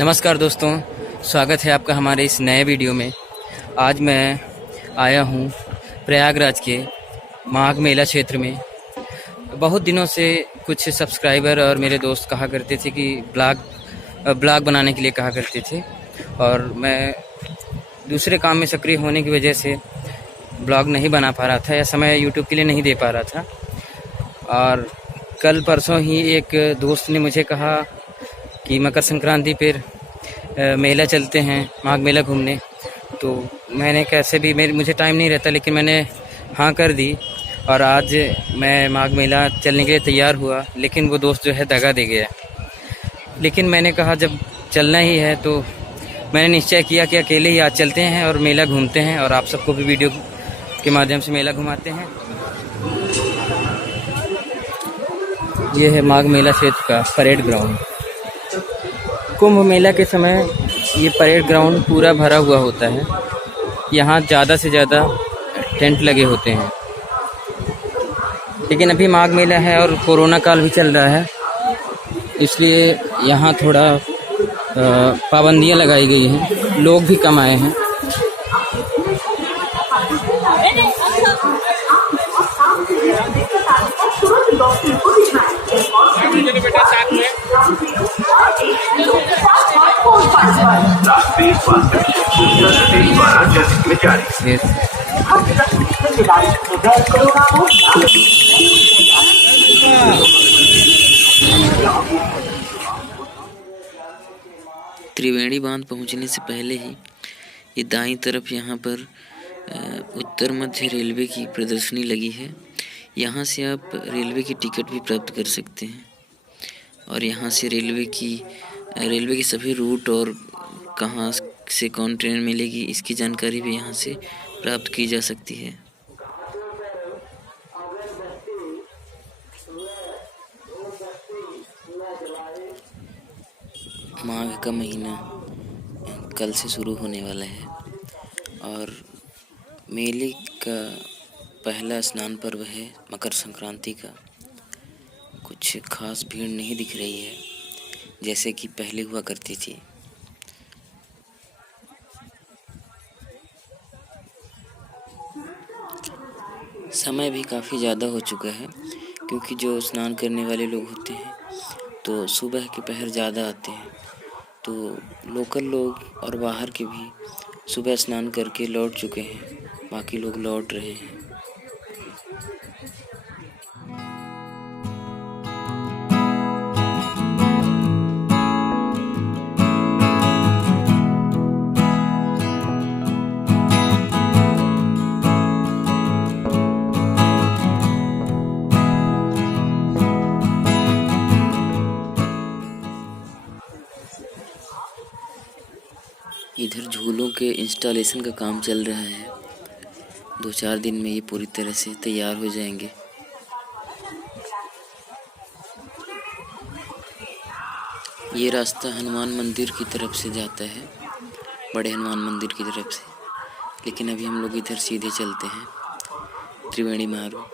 नमस्कार दोस्तों, स्वागत है आपका हमारे इस नए वीडियो में। आज मैं आया हूँ प्रयागराज के माघ मेला क्षेत्र में। बहुत दिनों से कुछ सब्सक्राइबर और मेरे दोस्त कहा करते थे कि ब्लॉग बनाने के लिए कहा करते थे, और मैं दूसरे काम में सक्रिय होने की वजह से ब्लॉग नहीं बना पा रहा था या समय यूट्यूब के लिए नहीं दे पा रहा था। और कल परसों ही एक दोस्त ने मुझे कहा कि मकर संक्रांति पर मेला चलते हैं, माघ मेला घूमने। तो मैंने कैसे भी मुझे टाइम नहीं रहता, लेकिन मैंने हाँ कर दी और आज मैं माघ मेला चलने के लिए तैयार हुआ। लेकिन वो दोस्त जो है दगा दे गया। लेकिन मैंने कहा जब चलना ही है तो मैंने निश्चय किया कि अकेले ही आज चलते हैं और मेला घूमते हैं, और आप सबको भी वीडियो के माध्यम से मेला घुमाते हैं। ये है माघ मेला क्षेत्र का परेड ग्राउंड। कुंभ मेला के समय ये परेड ग्राउंड पूरा भरा हुआ होता है। यहाँ ज़्यादा से ज़्यादा टेंट लगे होते हैं, लेकिन अभी माघ मेला है और कोरोना काल भी चल रहा है, इसलिए यहाँ थोड़ा पाबंदियाँ लगाई गई हैं। लोग भी कम आए हैं। त्रिवेणी बांध पहुंचने से पहले ही ये दाईं तरफ यहाँ पर उत्तर मध्य रेलवे की प्रदर्शनी लगी है। यहाँ से आप रेलवे की टिकट भी प्राप्त कर सकते हैं, और यहाँ से रेलवे के सभी रूट और कहाँ से कौन ट्रेन मिलेगी इसकी जानकारी भी यहाँ से प्राप्त की जा सकती है। माघ का महीना कल से शुरू होने वाला है, और मेले का पहला स्नान पर्व है मकर संक्रांति का। कुछ खास भीड़ नहीं दिख रही है जैसे कि पहले हुआ करती थी। समय भी काफ़ी ज़्यादा हो चुका है, क्योंकि जो स्नान करने वाले लोग होते हैं तो सुबह के पहर ज़्यादा आते हैं। तो लोकल लोग और बाहर के भी सुबह स्नान करके लौट चुके हैं, बाकी लोग लौट रहे हैं। इधर झूलों के इंस्टॉलेशन का काम चल रहा है। 2-4 दिन में ये पूरी तरह से तैयार हो जाएंगे। ये रास्ता हनुमान मंदिर की तरफ से जाता है, बड़े हनुमान मंदिर की तरफ से, लेकिन अभी हम लोग इधर सीधे चलते हैं त्रिवेणी मार्ग।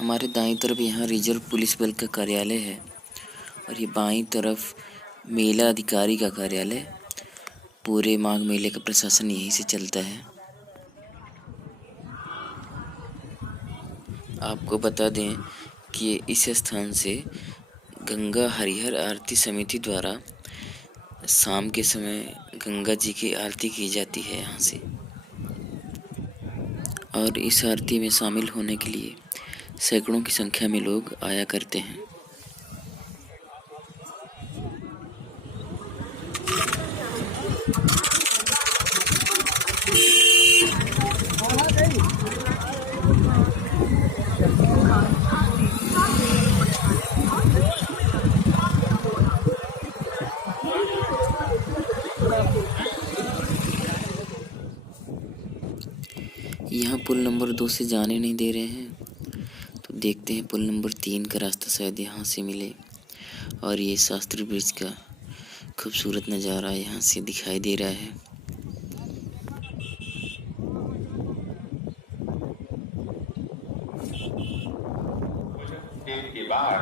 हमारे दाईं तरफ यहाँ रिजर्व पुलिस बल का कार्यालय है और ये बाईं तरफ मेला अधिकारी का कार्यालय। पूरे माघ मेले का प्रशासन यहीं से चलता है। आपको बता दें कि इस स्थान से गंगा हरिहर आरती समिति द्वारा शाम के समय गंगा जी की आरती की जाती है यहाँ से, और इस आरती में शामिल होने के लिए सैकड़ों की संख्या में लोग आया करते हैं। यहाँ पुल नंबर 2 से जाने नहीं दे रहे हैं, तो देखते हैं पुल नंबर 3 का रास्ता शायद यहाँ से मिले। और ये शास्त्री ब्रिज का खूबसूरत नज़ारा यहाँ से दिखाई दे रहा है। के बाहर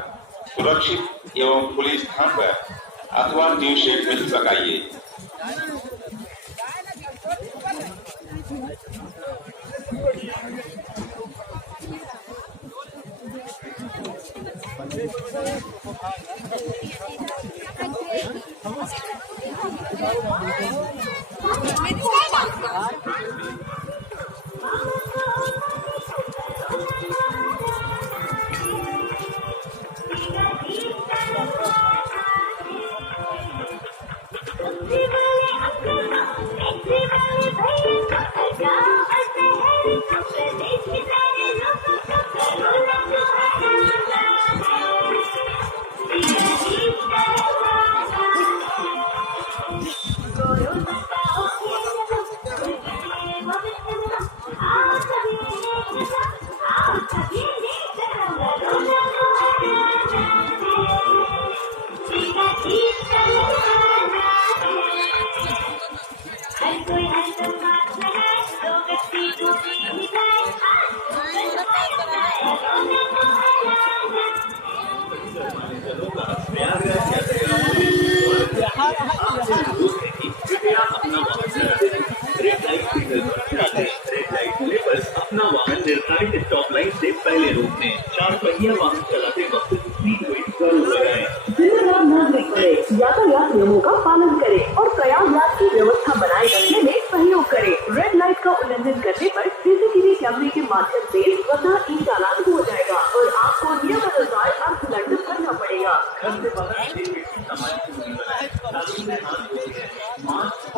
सुरक्षित एवं खुले स्थान पर अथवा टीन शेड में लगाइए। अपना वाहन निर्धारित स्टॉप लाइन से पहले रोकने, 4 पहिया वाहन चलाते वक्त स्पीड ब्रेक जरूर लगाएं। जिम्मेदार नागरिक बने, यातायात नियमों का पालन करें और प्रयागराज की व्यवस्था बनाए रखने में सहयोग करें। रेड लाइट का उल्लंघन करने पर सीसीटीवी कैमरे के माध्यम से स्वतः ई चालान हो जाएगा और आपको नियमानुसार अर्थदंड भरना पड़ेगा। घर से बाहर सामाजिक दूरी बनाएं, ताकि में हाथ धोएं, मास्क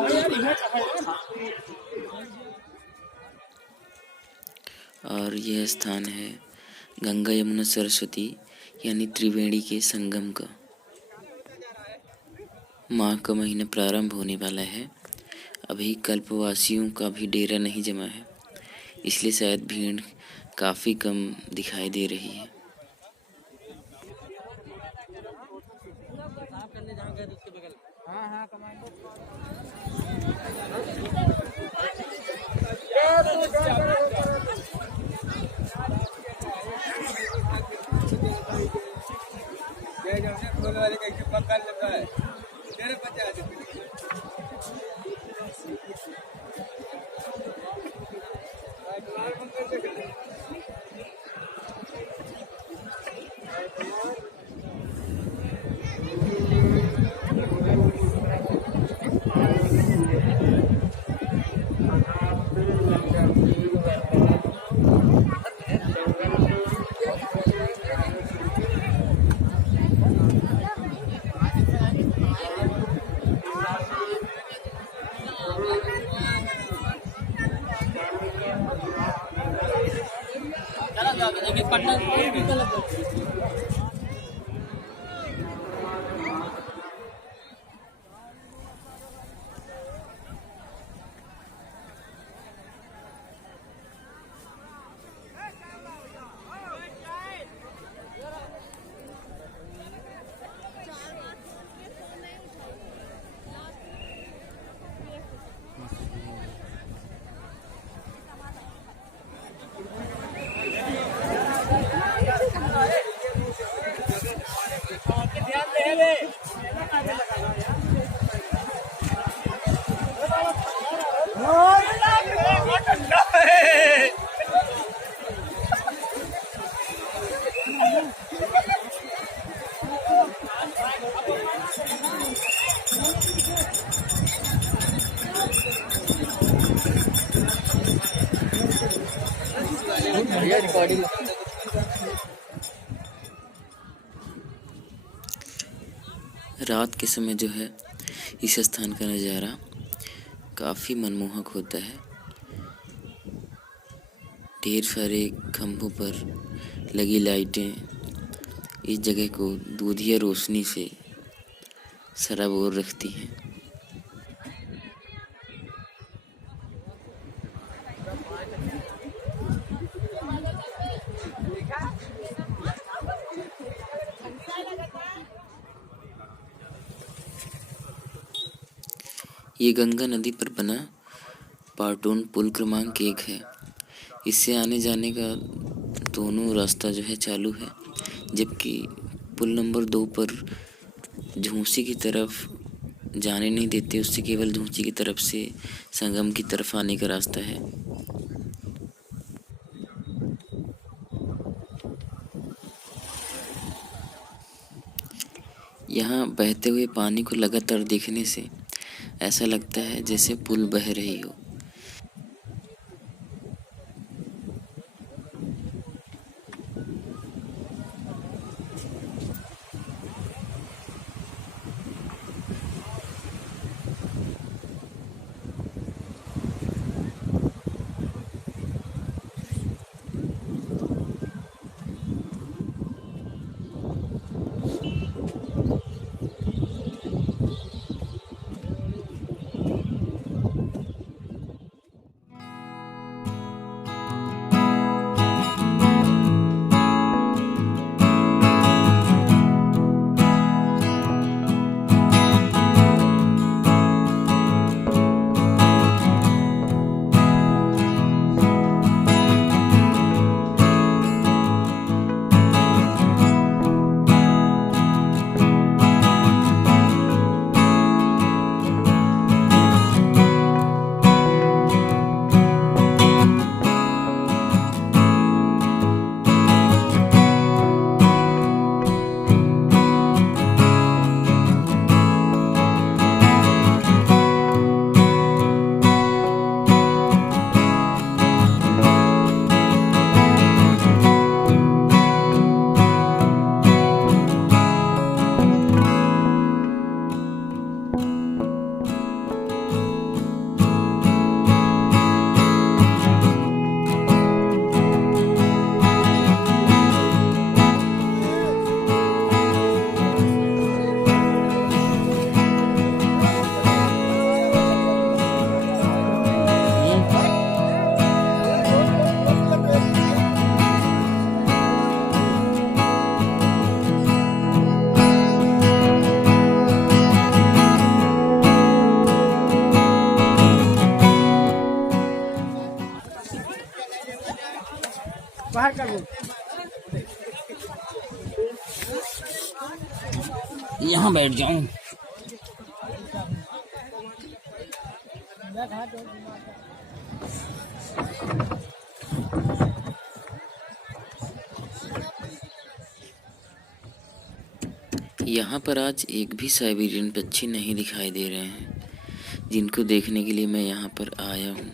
और यह स्थान है गंगा यमुना सरस्वती यानी त्रिवेणी के संगम का। माघ का महीना प्रारंभ होने वाला है। अभी कल्पवासियों का भी डेरा नहीं जमा है, इसलिए शायद भीड़ काफ़ी कम दिखाई दे रही है। रात के समय जो है इस स्थान का नज़ारा काफ़ी मनमोहक होता है। ढेर सारे खंभों पर लगी लाइटें इस जगह को दूधिया रोशनी से सराबोर रखती हैं। ये गंगा नदी पर बना पार्टोन पुल क्रमांक 1 है। इससे आने जाने का दोनों रास्ता जो है चालू है, जबकि पुल नंबर 2 पर झूंसी की तरफ जाने नहीं देते, उससे केवल झूंसी की तरफ से संगम की तरफ आने का रास्ता है। यहाँ बहते हुए पानी को लगातार देखने से ऐसा लगता है जैसे पुल बह रही हो। यहाँ बैठ जाऊं। यहाँ पर आज एक भी साइबेरियन पक्षी नहीं दिखाई दे रहे हैं, जिनको देखने के लिए मैं यहाँ पर आया हूँ।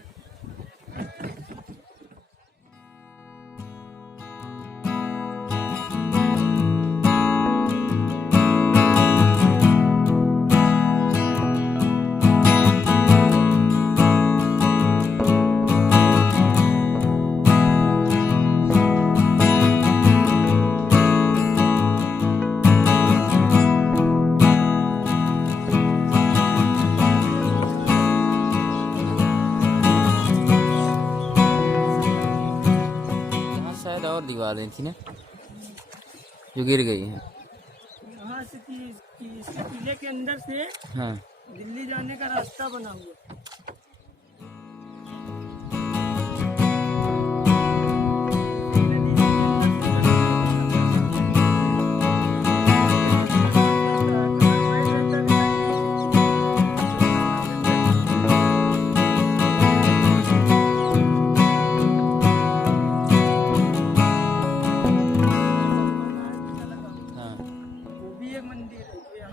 और दीवारें थी ना जो गिर गई हैं। यहाँ से किले के अंदर से हाँ, दिल्ली जाने का रास्ता बना हुआ।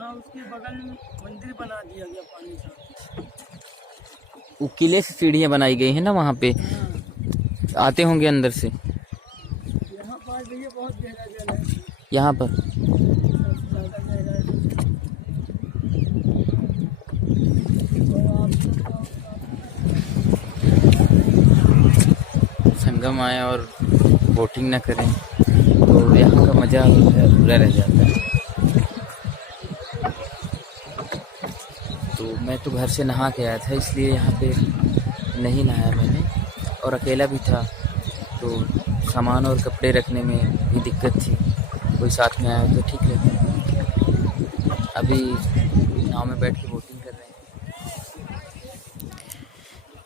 उसके बगल में मंदिर बना दिया गया पानी से। वो किले से सीढ़ियाँ बनाई गई है ना, वहाँ पे आते होंगे अंदर से। यहाँ पर भैया बहुत गहरा जल है। यहाँ पर ज़्यादा गहरा है। संगम आए और बोटिंग ना करें तो यहाँ का मज़ा अधूरा रह जाता है। तो मैं तो घर से नहा के आया था, इसलिए यहाँ पे नहीं नहाया मैंने, और अकेला भी था तो सामान और कपड़े रखने में भी दिक्कत थी। कोई साथ में आया तो ठीक रहता। अभी नाव में बैठ के बोटिंग कर रहे हैं।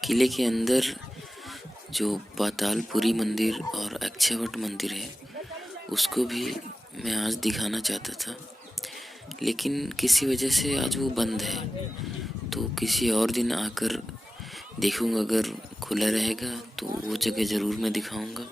किले के अंदर जो पातालपुरी मंदिर और अक्षयवट मंदिर है उसको भी मैं आज दिखाना चाहता था, लेकिन किसी वजह से आज वो बंद है। तो किसी और दिन आकर देखूंगा, अगर खुला रहेगा तो वो जगह ज़रूर मैं दिखाऊंगा।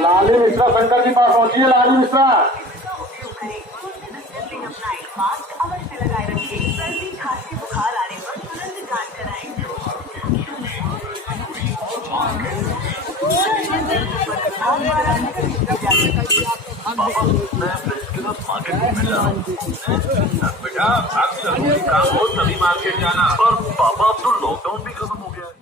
लाली मिश्रा शंकर जी पास पहुंची है। लाली मिश्रा मास्क अवश्य लगाए रखिए। सर्दी खांसी बुखार आने पर तुरंत जांच कराएं। बेटा आपकी जरूरी काम हो तभी मार्केट जाना। और पापा अब तो लॉकडाउन भी खत्म हो गया है।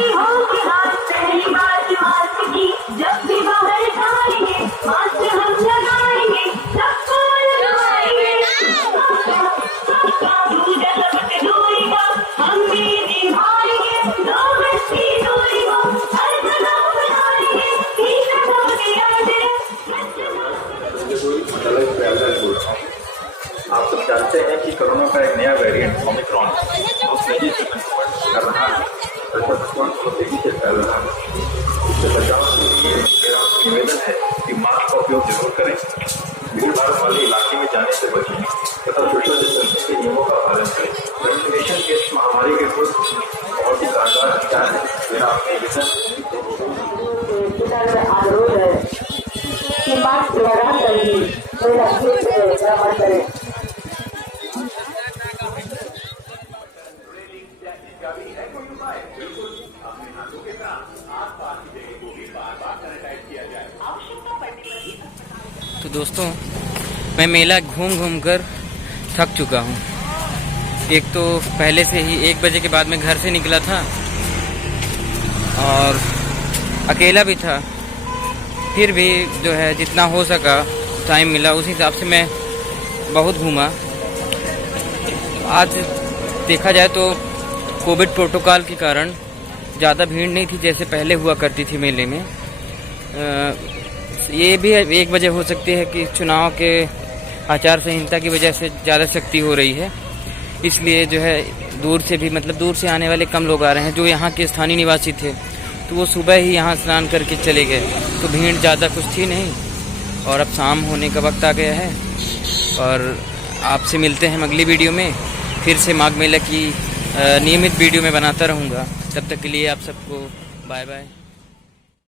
गर्मी हो कि रात, पहली बार मास्क की जब भी बाहर जाएंगे, मास्क हम लगाएंगे, सबको लगाएंगे। दूरी का हम भी निभाएंगे, 2 गज की दूरी को हर जगह बनाएंगे, 3 गज की यादें। आप सब जानते हैं कि कोरोना का एक नया वेरिएंट ओमिक्रॉन बहुत तेजी से संक्रमण कर रहा है, संक्रमण बहुत तेजी से फैल रहा है। इससे बचाव के लिए मेरा निवेदन है कि मास्क का उपयोग जरूर करें, भीड़ भाड़ वाले इलाके में जाने से बचें तथा सोशल डिस्टेंसिंग के नियमों का पालन करें। वैक्सीनेशन के इस महामारी के विरुद्ध बहुत ही कारगर हथियार है। मेरा आपके अनुरोध है कि मास्क लगा करिए, मेरा परामर्श करें। तो दोस्तों, मैं मेला घूम घूम कर थक चुका हूँ। एक तो पहले से ही 1 बजे के बाद मैं घर से निकला था और अकेला भी था, फिर भी जो है जितना हो सका टाइम मिला उस हिसाब से मैं बहुत घूमा। आज देखा जाए तो कोविड प्रोटोकॉल के कारण ज़्यादा भीड़ नहीं थी जैसे पहले हुआ करती थी मेले में। ये भी एक वजह हो सकती है कि चुनाव के आचार संहिता की वजह से ज़्यादा सख्ती हो रही है, इसलिए जो है दूर से भी मतलब दूर से आने वाले कम लोग आ रहे हैं। जो यहाँ के स्थानीय निवासी थे तो वो सुबह ही यहाँ स्नान करके चले गए, तो भीड़ ज़्यादा कुछ थी नहीं। और अब शाम होने का वक्त आ गया है और आपसे मिलते हैं अगली वीडियो में। फिर से माघ मेला की नियमित वीडियो में बनाता रहूँगा। तब तक के लिए आप सबको बाय बाय।